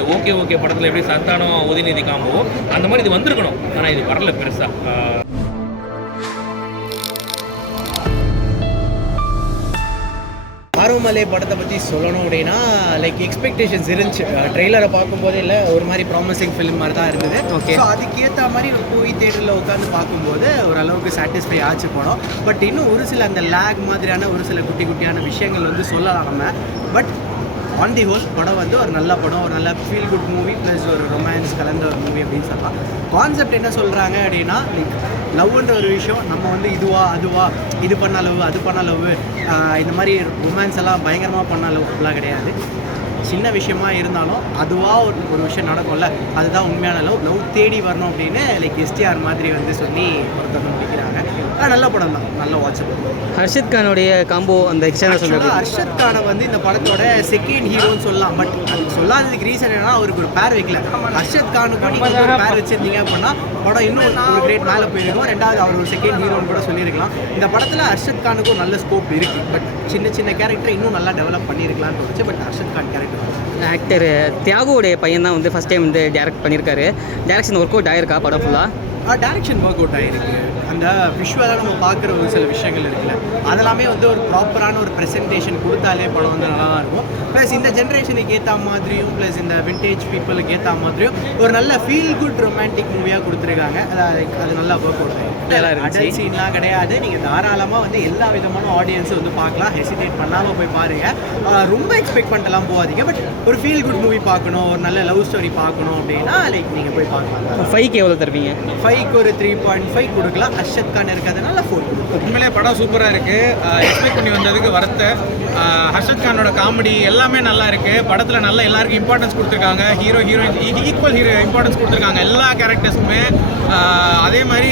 Okay okay படத்தில் எப்படி Santhanam Udhayanidhi combo அந்த மாதிரி இது வந்திருக்கணும். ஆனால் இது வரல பெருசா. ஆரோமலை படத்தை பற்றி சொல்லணும் அப்படின்னா லைக் எக்ஸ்பெக்டேஷன்ஸ் இருந்துச்சு. ட்ரெய்லரை பார்க்கும்போது இல்லை ஒரு மாதிரி ப்ராமிசிங் ஃபிலிம் மாதிரி தான் இருந்தது. ஓகே, ஸோ அதுக்கேற்ற மாதிரி போய் தேட்டரில் உட்காந்து பார்க்கும்போது ஓரளவுக்கு சாட்டிஸ்ஃபை ஆச்சு படம். பட் இன்னும் ஒரு சில அந்த லேக் மாதிரியான ஒரு சில குட்டி குட்டியான விஷயங்கள் வந்து சொல்லலாம் நம்ம. பட் ஆன் தி ஹோல் படம் வந்து ஒரு நல்ல படம், ஒரு நல்ல ஃபீல் குட் மூவி ப்ளஸ் ஒரு ரொமான்ஸ் கலந்த ஒரு மூவி அப்படின்னு சொல்லலாம். கான்செப்ட் என்ன சொல்கிறாங்க அப்படின்னா லைக் லவ்ன்ற ஒரு விஷயம் நம்ம வந்து இதுவா அதுவா இது பண்ண லவ் அது பண்ண லவ் இந்த மாதிரி ரொமான்ஸ் எல்லாம் பயங்கரமாக பண்ண லவ் அப்படிலாம் கிடையாது. சின்ன விஷயமா இருந்தாலும் அதுவாக ஒரு விஷயம் நடக்கும்ல, அதுதான் உண்மையான லவ் தேடி வரணும் அப்படின்னு லைக் எஸ்டிஆர் மாதிரி வந்து சொல்லி ஒருத்தவங்க முடிக்கிறாங்க. நல்ல படம் தான், நல்ல வாட்சபிள். ஹர்ஷத் கானுடைய காம்போ அந்த ஹர்ஷத் கானை வந்து இந்த படத்தோட செகண்ட் ஹீரோன்னு சொல்லலாம். பட் அது சொல்லாததுக்கு ரீசன் என்னன்னா அவருக்கு ஒரு பேர் வைக்கல. ஹர்ஷத் கானுக்கு நீங்கள் ஒரு பேர் வச்சிருந்தீங்க அப்படின்னா படம் இன்னும் ஒரு கிரேட் மேலே போயிருக்கும். ரெண்டாவது அவர் ஒரு செகண்ட் ஹீரோன்னு கூட சொல்லியிருக்கலாம். இந்த படத்தில் ஹர்ஷத் கானுக்கும் நல்ல ஸ்கோப் இருக்குது. பட் சின்ன சின்ன கேரக்டர் இன்னும் நல்லா டெவலப் பண்ணியிருக்கலான்னு தோணுச்சு. But Harshath Khan character actor தியாகுவோடைய பையன் தான் வந்து ஃபஸ்ட் டைம் வந்து டேரக்ட் பண்ணியிருக்காரு. டேரக்ஷன் ஒர்க் அவுட் ஆயிருக்கா படம் ஃபுல்லாக? டேரக்ஷன் ஒர்க் அவுட் ஆகிருக்கு. அந்த விஷுவலாக நம்ம பார்க்குற ஒரு சில விஷயங்கள் இருக்குல்ல, அதெல்லாமே வந்து ஒரு ப்ராப்பரான ஒரு ப்ரெசன்டேஷன் கொடுத்தாலே படம் வந்து நல்லா இருக்கும். ப்ளஸ் இந்த ஜென்ரேஷனுக்கு ஏற்ற மாதிரியும் ப்ளஸ் இந்த விண்டேஜ் பீப்புளுக்கு ஏற்ற மாதிரியும் ஒரு நல்ல ஃபீல் குட் ரொமான்டிக் மூவியாக கொடுத்துருக்காங்க. அது நல்லா ஒர்க் அவுட் ஆகிருக்கு. அடல்ட் சீன்லாம் கிடையாது. நீங்கள் தாராளமாக வந்து எல்லா விதமான ஆடியன்ஸும் வந்து பார்க்கலாம். ஹெசிடேட் பண்ணாமல் போய் பாருங்கள். ரொம்ப எக்ஸ்பெக்ட் பண்ணிட்டுலாம் போகாதீங்க. பட் ஒரு ஃபீல் குட் மூவி பார்க்கணும், ஒரு நல்ல லவ் ஸ்டோரி பார்க்கணும் அப்படின்னா லைக் நீங்கள் போய் பார்க்கலாம். 5க்கு எவ்வளோ தருவீங்க? 5க்கு ஒரு 3.5 கொடுக்கலாம். ஹர்ஷத் கான் இருக்கிறதுனால 4 கொடுக்கும். உண்மையிலே படம் சூப்பராக இருக்குது. எக்ஸ்பெக்ட் பண்ணி வந்ததுக்கு வரத்த. ஹர்ஷத் கானோட காமெடி எல்லாமே நல்லா இருக்குது. படத்தில் நல்லா எல்லாருக்கும் இம்பார்ட்டன்ஸ் கொடுத்துருக்காங்க. ஹீரோயின் ஈக்குவல் இம்பார்ட்டன்ஸ் கொடுத்துருக்காங்க எல்லா கேரக்டர்ஸுக்குமே. அதே மாதிரி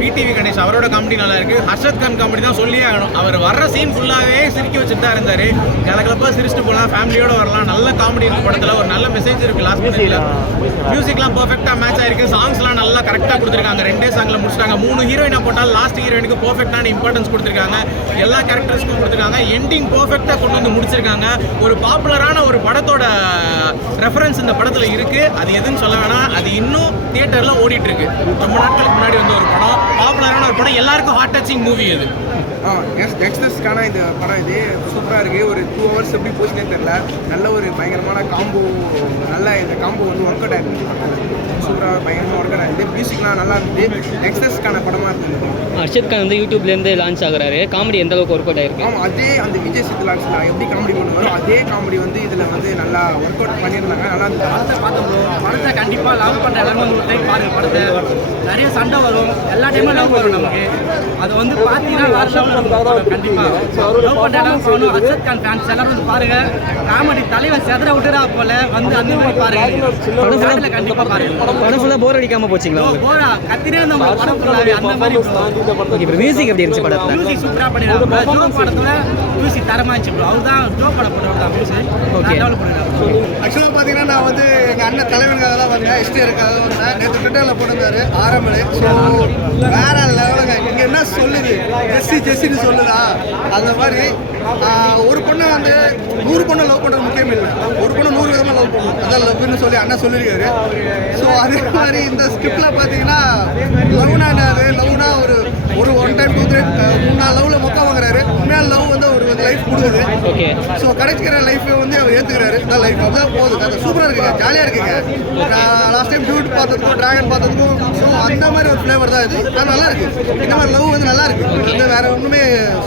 விடிவி கணேஷ் அவரோட காமெடி நல்லா இருக்குது. ஹர்ஷத் கான் காமெடி தான் சொல்லியே ஆகணும். அவர் வர்ற சீன் ஃபுல்லாகவே சிரிக்க வச்சுட்டு தான் இருந்தார். கலகலப்பாக சிரிச்சுட்டு போகலாம், ஃபேமிலியோடு வரலாம். நல்ல காமெடி இருக்குது படத்தில். ஒரு நல்ல மெசேஜ் இருக்குது லாஸ்ட் மினிட்ல. மியூசிக்லாம் பர்ஃபெக்டாக மேட்ச் ஆயிருக்கு. சாங்ஸ்லாம் நல்லா கரெக்டாக கொடுத்துருக்காங்க. 2 சாங்கில் முடிச்சிட்டாங்க. 3 ஹீரோயினை போட்டால் லாஸ்ட் ஹீரோயினுக்கு பர்ஃபெக்டான இம்பார்ட்டன்ஸ் கொடுத்துருக்காங்க. எல்லா கேரக்டர்ஸ்க்கும் கொடுத்துருக்காங்க. எண்டிங் பர்ஃபெக்டாக கொண்டு வந்து முடிச்சிருக்காங்க. ஒரு பாப்புலரான ஒரு படத்தோட ரெஃபரன்ஸ் இந்த படத்தில் இருக்குது. அது எதுன்னு சொல்ல வேணாம், அது இன்னும் தியேட்டரில் ஓடிட்டு இருக்கு. ரொம்ப நாட்களுக்கு முன்னாடி வந்து ஒரு படம், பாப்புலரான ஒரு படம், எல்லாருக்கும் ஹார்ட் டச்சிங் மூவி இது. யங்ஸ்டர்ஸ்க்கான இந்த படம் இது சூப்பராக இருக்குது. ஒரு 2 ஹவர்ஸ் எப்படி போச்சுனே தெரியல. நல்ல ஒரு பயங்கரமான காம்போ. நல்லா இந்த காம்போ வந்து ஒர்க் அவுட் ஆகிருக்கு. சூப்பராக பயங்கரமாக ஒர்க் அவுட் ஆகிருக்கு. மியூசிக்லாம் நல்லா இருந்துச்சு. யங்ஸ்டர்ஸ்க்கான படமாக இருக்குது. ஹர்ஷத் கான் வந்து யூடியூப்லேருந்து லான்ச் ஆகுறாரு. காமெடி எந்த அளவுக்கு ஒர்க் அவுட் ஆயிருக்கு? ஆமாம், அதே அந்த விஜய் சேது லான்ச்சில் எப்படி காமெடி பண்ணுவாரோ அதே காமெடி வந்து இதில் வந்து நல்லா ஒர்க் அவுட் பண்ணியிருந்தாங்க. நல்லா இருந்துச்சு. படத்தை பார்த்தோம். படத்தை கண்டிப்பாக லவ் பண்ணுற எல்லாமே ஒரு டைம் பாருங்கள். படத்தை நிறைய சண்டை வரும், எல்லா டைமும் லவ் வரும் நமக்கு. அது வந்து பார்த்தீங்கன்னா கண்டிப்பாக லவ் பண்ணுற எல்லாரும் போகணும். ஹர்ஷத் கான் ஃபேன்ஸ் எல்லாரும் வந்து பாருங்கள். காமெடி தலைவர் செதற விட்டுறா போல வந்து அந்த மாதிரி பாருங்கள். கண்டிப்பாக பாருங்கள். படம் ஃபுல்லாக போர் அடிக்காமல் போச்சிங்களா? போரா கத்திரே நம்ம படம் ஃபுல்லாகவே அந்த மாதிரி. இப்போ மியூசிக் எப்படி இருந்துச்சு படத்தில்? மியூசிக் சூப்பராக பண்ணிடுறாங்க. ஜோ படத்தோட மியூசிக் தரமாக இருந்துச்சு ப்ரோ. அவர் தான் ஜோ படம் போட்டவர் தான் மியூசிக். ஓகே, டெவலப் பண்ணிடுறாங்க. ஆக்சுவலாக பார்த்தீங்கன்னா நான் வந்து எங்கள் அண்ணன் தலைவனுக்காக தான் வந்தேன். எஸ்டிஆருக்காக வந்தேன். நேற்று ட்விட்டரில் போட்டிருந்தாரு ஆரம்பலே. ஸோ வேற லெவலுங்க. இங்கே என்ன சொல்லுது, ஜெஸ்ஸின்னு சொல்லுதா அந்த மாதிரி. ஒரு பொண்ணை வந்து 100 பொண்ணை லவ் பண்ணுறது முக்கியம் இல்லை. ஒரு பொண்ணு 100 விதமாக லவ் பண்ணணும், அதான் லவ்னு சொல்லி அண்ணன் சொல்லியிருக்காரு. ஸோ அதே மாதிரி இந்த ஸ்கிரிப்டில் பார்த்தீங்கன்னா லவ்னா ஒரு 1 டைம் 2 டைம் 3 லவ்வில் மொக்க வாங்குறாரு. உண்மையான லவ் வந்து ஒரு லைஃப் கொடுக்குது. ஸோ கிடைக்கிற லைஃப்பை வந்து அவர் ஏற்றுக்கிறாரு. இந்த லைஃப் அப்படிதான் போகுது. அது சூப்பராக இருக்குங்க, ஜாலியாக இருக்குங்க. லாஸ்ட் டைம் டியூட் பார்த்ததுக்கும் ட்ராகன் பார்த்ததுக்கும் ஸோ அந்த மாதிரி ஒரு ஃப்ளேவர் தான் இது. அது நல்லா இருக்கு. இந்த மாதிரி லவ் வந்து நல்லா இருக்கு. வந்து வேற ஒன்றுமே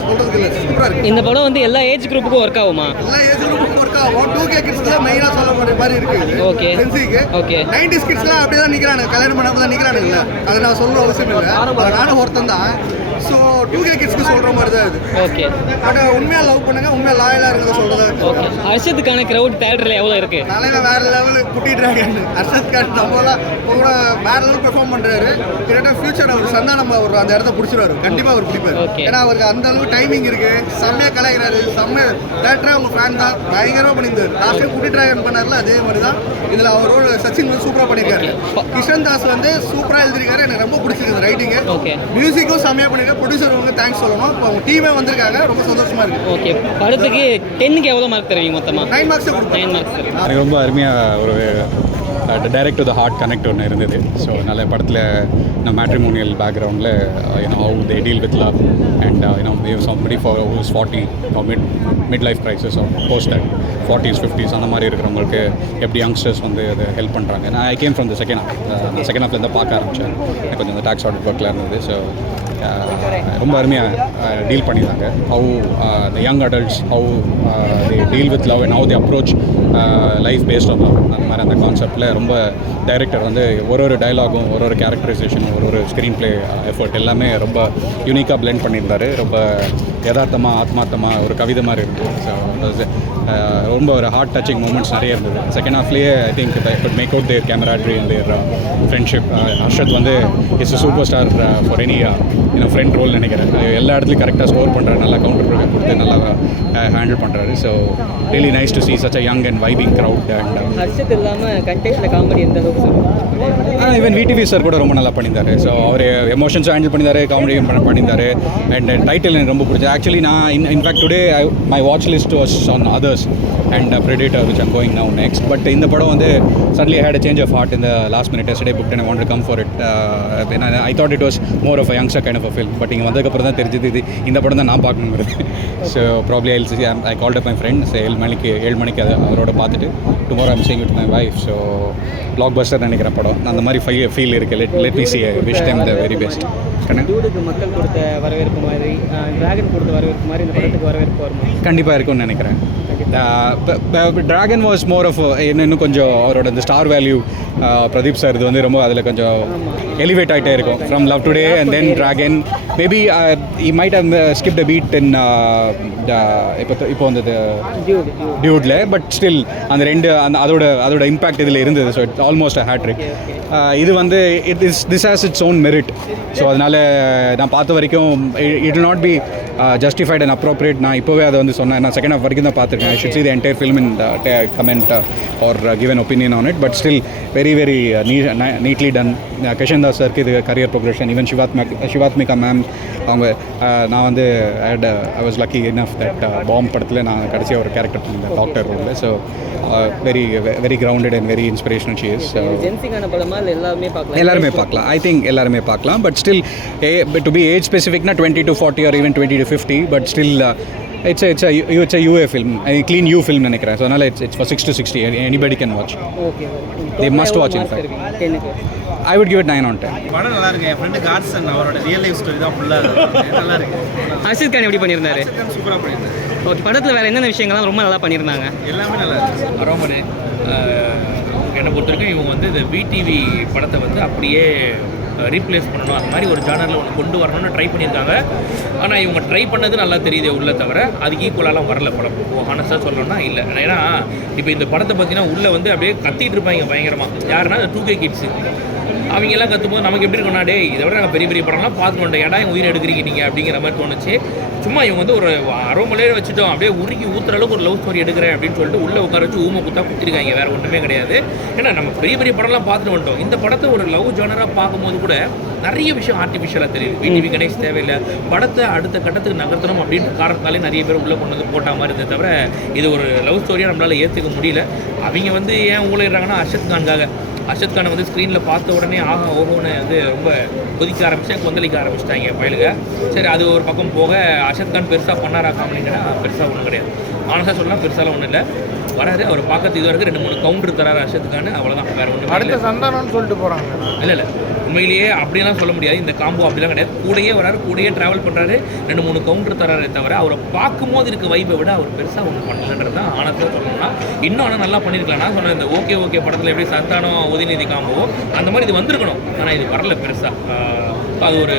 சொல்றதுக்கு இல்லை. சூப்பராக இருக்கு. இந்த படம் வந்து எல்லா ஏஜ் குரூப்புக்கும் ஒர்க் ஆகுமா? எல்லா ஏஜ் குரூப்புக்கும் ஒர்க் ஆகும். 2K கிட்ஸ் தான் மெயினாக சொல்ல மாதிரி இருக்கு. ஓகே, சென்சிக்கு. ஓகே. 90s கிட்ஸ்லாம் அப்படியே தான் நிற்கிறாங்க. கல்யாணம் பண்ணாமல் தான் நிற்கிறாங்க. இல்லை அதை நான் சொல்கிற அவசியம் இல்லை. நானும் ஒருத்தன் தான். ஸோ 2K கிட்ஸ்க்கு சொல்கிற மாதிரி தான் இது. ஓகே, ஆனால் உண்மையாக லவ் பண்ணுங்க, உண்மையாக லாயலாக இருக்கிறத சொல்கிறதா. ஓகே. ஹர்ஷத்துக்கான க்ரௌட் தேட்டரில் எவ்வளோ இருக்குது? தலைவன் வேறு லெவலுக்கு கூட்டிடுறாங்க. ஹர்ஷத் கான் நம்மளாம் கூட வேறு லெவல் பெர்ஃபார்ம் பண்ணுறாரு. இல்லைன்னா ஃபியூச்சர் அவர் சந்தானம் அவர் அந்த இடத்த பிடிச்சிருவாரு. கண்டிப்பாக அவர் பிடிப்பார். ஏன்னா அவருக்கு அந்த அளவுக்கு டைமிங் இருக்குது. செம்மையாக கலாய்கிறாரு. செம்ம டேரக்டராக அவங்க ஃபேன் தான். பயங்கரமாக பண்ணியிருந்தார். லாஸ்ட் டைம் குட்டி டிராகன் பண்ணார்ல அதே மாதிரி தான் இதில் அவரோட சச்சின் வந்து சூப்பராக பண்ணியிருக்காரு. கிஷன் தாஸ் வந்து சூப்பராக எழுதியிருக்காரு. எனக்கு ரொம்ப பிடிச்சிருக்கு ரைட்டிங்கு. ஓகே, மியூசிக்கும் செம்மையாக பண்ணியிருக்காரு. வந்திருக்காங்க, ப்ரொடியூசர் அவங்க தேங்க்ஸ் சொல்லணும். இப்போ அவங்க டீமே வந்திருக்காங்க, ரொம்ப சந்தோஷமாக இருக்குது. ஓகே, படத்துக்கு 10க்கு எவ்வளோ மார்க் தருவீங்க மொத்தமாக? 9 மார்க்ஸ் கொடுப்போம். 9 மார்க்ஸ் தருவீங்க. எனக்கு ரொம்ப அருமையாக ஒரு direct to the heart connect ஒன்று இருந்தது. ஸோ அதனால் படத்தில் நம்ம மேட்ரிமோனியல் பேக்ரவுண்டில் how they deal with love and somebody for who's 40 or mid life crisis or post that 40s 50s அந்த மாதிரி இருக்கிறவங்களுக்கு எப்படி யங்ஸ்டர்ஸ் வந்து அதை ஹெல்ப் பண்ணுறாங்க. நான் I came from the second ஹாஃப்லேருந்து பார்க்க ஆரம்பித்தேன். கொஞ்சம் அந்த டாக்ஸ் ஆடிட் ஒர்க்கில் இருந்தது. ஸோ ரொம்ப அருமையாக டீல் பண்ணியிருந்தாங்க. How the young adults how they deal with love and how they approach life based on love அந்த மாதிரி அந்த கான்செப்டில் ரொம்ப டைரக்டர் வந்து ஒரு டயலாகும் ஒரு கேரக்டரைசேஷனும் ஒரு ஸ்க்ரீன் ப்ளே எஃபர்ட் எல்லாமே ரொம்ப யூனிக்காக பிளெண்ட் பண்ணியிருந்தார். ரொம்ப யதார்த்தமாக ஆத்மார்த்தமாக ஒரு கவிதை மாதிரி இருந்தது. ஸோ ரொம்ப ஒரு ஹார்ட் டச்சிங் மூமெண்ட்ஸ் நிறைய இருந்தது. செகண்ட் ஹாஃப்லேயே I think could make out their camaraderie and their friendship. Harshath வந்து is a super star for any friend role நினைக்கிறேன். எல்லா இடத்துலையும் கரெக்டாக ஸ்கோர் பண்ணுறாரு, நல்லா கவுண்டர் கொடுத்து நல்லா ஹேண்டில் பண்ணுறாரு. So really nice to see such a young and vibing crowd. And Harshad இல்லாமல் கண்டெக்ஸ்டில் காமெடி எந்த அளவுக்கு சொல்லுங்கள்? ஈவன் VTV சார் கூட ரொம்ப நல்லா பண்ணியிருந்தாரு. ஸோ அவர் எமோஷன்ஸும் ஹேண்டில் பண்ணியிருந்தாரு, காமெடியும் பண்ணியிருந்தாரு. அண்ட் டைட்டில் எனக்கு ரொம்ப பிடிச்சது. ஆக்சுவலி நான் in fact today my watch list was on others and Predator, which I'm going now next. But in the padam வந்து suddenly I had a change of heart in the last minute. Yesterday booked and I wanted to come for it. I thought it was more of a youngster kind of a film. But இங்கே வந்ததுக்கு அப்புறம் தான் தெரிஞ்சது இந்த படம் தான் நான் பார்க்கணுங்கிறது. So probably I called up my friend, say 7 மணிக்கு அவரோட பார்த்துட்டு tomorrow I'm seeing it with my wife. So blockbuster நினைக்கிற படம் அந்த மாதிரி ஃபீல் இருக்குது. Let me see. I wish them the very best. டூடுக்கு மக்கள் கொடுத்த வரவேற்பு மாதிரி, டிராகன் கொடுத்த வரவேற்பு மாதிரி இந்த படத்துக்கு வரவேற்பு வருமா? கண்டிப்பாக இருக்கும்னு நினைக்கிறேன். ட்ராகன் வாஸ் மோர் ஆஃப் இன்னும் கொஞ்சம் அவரோட இந்த ஸ்டார் வேல்யூ பிரதீப் சார் இது வந்து ரொம்ப அதில் கொஞ்சம் எலிவேட் ஆகிட்டே இருக்கும். From Love Today and then Dragon maybe he might have skipped a beat in இப்போ வந்தது டியூட்ல. பட் ஸ்டில் அந்த ரெண்டு அதோட இம்பாக்ட் இதில் இருந்தது. So it's almost a hat-trick. இது வந்து this has its own merit. So அதனால் நான் பார்த்த வரைக்கும் it will not be justified and appropriate. நான் இப்போவே அதை வந்து சொன்னேன். நான் செகண்ட் ஹாஃப் வரைக்கும் தான் பார்த்துருக்கேன். I should see the entire film and comment or give an opinion on it. But still very very neatly done. Kishan Das sirku இது career progression. Even Shivatmika ma'am அவங்க நான் வந்து I was lucky enough that பாம் படத்தில் நான் கடைசியாக ஒரு character பண்ணியிருந்தேன் டாக்டர் ரோலில். So very very grounded and very inspirational she is. ஜென்சிக்கான படமா இல்லை எல்லாருமே பார்க்கலாம். I think எல்லாருமே பார்க்கலாம். But still to be age specific na 20 to 40 or even 20 to 50. But still it's a UA film, a clean U film நினைக்கிறேன். So அதனால் it's for 6 to 60. Anybody can watch. Okay, They must watch in fact. I would give it 9 on 10. படம் நல்லா இருக்கு. என் friend Godson அவரோட real life story தான் ஃபுல்லாக நல்லா இருக்கு. ஹர்ஷத் கான் எப்படி பண்ணியிருந்தாரு? சூப்பராக பண்ணியிருந்தாரு. ஓகே, படத்தில் வேறு என்னென்ன விஷயங்கள்லாம் ரொம்ப நல்லா பண்ணியிருந்தாங்க? எல்லாமே நல்லா இருக்கு. ரோமனு என்னை பொறுத்த வரைக்கும் இவங்க வந்து இந்த VTV படத்தை வந்து அப்படியே ரீப்ளேஸ் பண்ணணும், அந்த மாதிரி ஒரு ஜானரில் ஒன்று கொண்டு வரணும்னு ட்ரை பண்ணியிருக்காங்க. ஆனால் இவங்க ட்ரை பண்ணது நல்லா தெரியுது உள்ளே தவிர அதுக்கு ஈக்குவலாலாம் வரல படம். ஹானஸ்டாக சொல்லணும்னா இல்லை. ஏன்னா இப்போ இந்த படத்தை பார்த்தீங்கன்னா உள்ளே வந்து அப்படியே கத்திட்டு இருப்பாங்க பயங்கரமாக. யாருன்னா 2K கிட்ஸு அவங்க எல்லாம் கற்றும்போது நமக்கு எப்படி இருக்கணும், டே இதை விட நாங்கள் பெரிய பெரிய படம்லாம் பார்த்துக்கோண்டே ஏடா எங்கள் உயிரை எடுக்கிறீங்க நீங்கள் அப்படிங்கிற மாதிரி தோணுச்சு. சும்மா இவங்க வந்து ஒரு அரோமலே வச்சுட்டோம் அப்படியே உருக்கி ஊற்றுற அளவுக்கு ஒரு லவ் ஸ்டோரி எடுக்கிறேன் அப்படின்னு சொல்லிட்டு உள்ளே உட்கார வச்சு ஊமை குத்தா குத்திருக்காங்க. வேறு ஒன்றுமே கிடையாது. ஏன்னா நம்ம பெரிய பெரிய படம்லாம் பார்த்துட்டு வந்துட்டோம். இந்த படத்தை ஒரு லவ் ஜானராக பார்க்கும்போது கூட நிறைய விஷயம் ஆர்டிஃபிஷியலாக தெரியுது. VTV கணேஷ் தேவையில்லை, படத்தை அடுத்த கட்டத்துக்கு நகர்த்தணும் அப்படின்ற காரணத்தாலே நிறைய பேர் உள்ளே கொண்டு வந்து போட்ட மாதிரி இருந்தது. தவிர இது ஒரு லவ் ஸ்டோரியாக நம்மளால் ஏற்றுக்க முடியல. அவங்க வந்து ஏன் ஊழிடுறாங்கன்னா ஹர்ஷத் கானுக்காக. ஹர்ஷத் கானை வந்து ஸ்க்ரீனில் பார்த்த உடனே ஆகா ஓஹோன்னு வந்து ரொம்ப கொதிக்க ஆரம்பிச்சு கொந்தளிக்க ஆரம்பிச்சிட்டாங்க பயலுங்க. சரி, அது ஒரு பக்கம் போக ஹர்ஷத் கான் பெருசாக பண்ணாரா காமெடிங்கன்னா பெருசாக ஒன்றும் கிடையாது. ஆனஸ்டாக சொல்லலாம் பெருசாலாம் ஒன்றும் இல்லை. வராது அவர் பார்க்கறது இது வரைக்கும் 2-3 கவுண்டர் தராரு ஹர்ஷத் கான், அவ்வளோதான். வேறு ஒன்றும் அடுத்த சந்தானம்னு சொல்லிட்டு போகிறாங்க. இல்லை உண்மையிலேயே அப்படிலாம் சொல்ல முடியாது. இந்த காம்போ அப்படிலாம் கிடையாது. கூடயே வராரு, கூடயே ட்ராவல் பண்ணுறாரு, 2-3 கவுண்டர் தராரே தவிர அவரை பார்க்கும்போது இருக்க வைப்பை விட அவர் பெருசாக ஒன்றும் பண்ணலன்றது தான் ஆனஸ்டாக சொல்லணும்னா. இன்னும் ஆனால் நல்லா பண்ணியிருக்கலாம். நான் சொன்னேன் இந்த ஓகே படத்தில் எப்படி சந்தானம் உதயநிதி காம்போ அந்த மாதிரி இது வந்திருக்கணும். ஆனால் இது வரல பெருசாக. அது ஒரு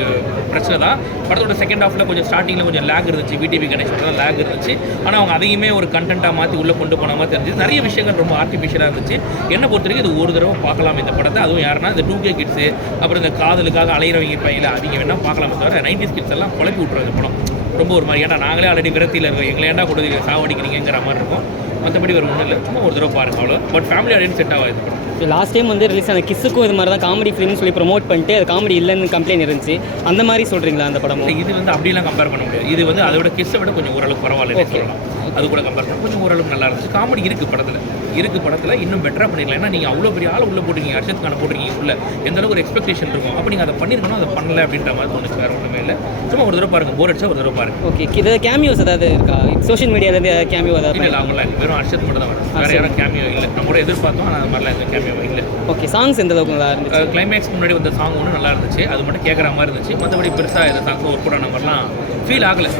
பிரச்சனை தான். படத்தோட செகண்ட் ஹாஃபில் கொஞ்சம் ஸ்டார்டிங்கில் கொஞ்சம் லேக் இருந்துச்சு. VTV கணேஷோட லேக் இருந்துச்சு. ஆனால் அவங்க அதையுமே ஒரு கண்டென்ட்டாக மாற்றி உள்ளே கொண்டு போன மாதிரி தெரிஞ்சு நிறைய விஷயங்கள் ரொம்ப ஆர்டிஃபிஷியலாக இருந்துச்சு. என்ன பொறுத்த வரைக்கும் இது ஒரு தடவை பார்க்கலாம் இந்த படத்தை. அதுவும் யாருன்னா இந்த 2K கிட்ஸு அப்புறம் இந்த காதலுக்காக அலையிறவங்க இருப்பாங்க, அவங்க வேணால் பார்க்கலாமே தவிர 90s கிட்ஸ் எல்லாம் குழப்பி விட்ருவாங்க இந்த படம். ரொம்ப ஒரு மாதிரி ஏன்னா நாங்களே ஆல்ரெடி விரத்தியில் இருக்கோம், எங்களை ஏன்டா கொடுத்து சாவடிக்கிறீங்கிற மாதிரி இருக்கும். மற்றபடி ஒரு ஒன்றும் இல்லை, சும்மா ஒரு தடவை பாருங்க அவ்வளோ. பட் ஃபேமிலி ஆடியன்ஸ் செட் ஆகாது. லாஸ்ட் டைம் வந்து ரிலீஸ் ஆன கிஸ்ஸுக்கும் இது மாதிரி தான் காமெடி ஃபிலிம்னு சொல்லி ப்ரோமோட் பண்ணிட்டு அது காமெடி இல்லைன்னு கம்ப்ளைண்ட் இருந்துச்சு. அந்த மாதிரி சொல்கிறீங்களா அந்த படமும்? இது வந்து அப்படிலாம் கம்பேர் பண்ண முடியாது. இது வந்து அதோட கிஸ்ஸை விட கொஞ்சம் ஓரளவுக்கு பரவாயில்ல சொல்லலாம். அது கூட கம்பேர் பண்ண கொஞ்சம் ஓரளவுக்கு நல்லா இருந்துச்சு. காமெடி இருக்குது படத்தில் இன்னும் பெட்டராக பண்ணிடலாம். ஏன்னா நீங்கள் அவ்வளோ பெரிய ஆள் உள்ளே போட்டிருக்கீங்க, ஹர்ஷத் கானை போட்டிருக்கீங்க உள்ள, எந்த அளவுக்கு ஒரு எக்ஸ்பெக்டேஷன் இருக்கும். அப்போ நீங்கள் அதை பண்ணியிருக்கணும், அதை பண்ணல அப்படின்ற மாதிரி தோணுச்சு. வேறு ஒன்றுமே இல்லை. சும்மா ஒரு தடவை பாருங்கள், போர் அடிச்சா ஒரு தடவை பாருங்கள். ஓகே, இது கேமியோஸ் ஏதாவது இருக்கா? சோஷியல் மீடியாவில் கேமியோ ஏதாவது? இல்லை அவங்களாம் இல்லை, வெறும் ஹர்ஷத் மட்டும் தான் வரும். வேறு யாரும் கேமியோ இல்லை. நம்ம கூட எதிர்பார்த்தோம், ஆனால் அது மாதிரிலாம் எந்த கேமியோ இல்லை. ஓகே, சாங்ஸ் எந்த அளவுக்கு நல்லா இருந்துச்சு? கிளைமேக்ஸ்க்கு முன்னாடி வந்த சாங் ஒன்று நல்லா இருந்துச்சு, அது மட்டும் கேட்குற மாதிரி இருந்துச்சு. மற்றபடி பெருசாக எந்த சாங்ஸும் ஒர்க் பண்ண மாதிரிலாம் ஃபீல் ஆகலை.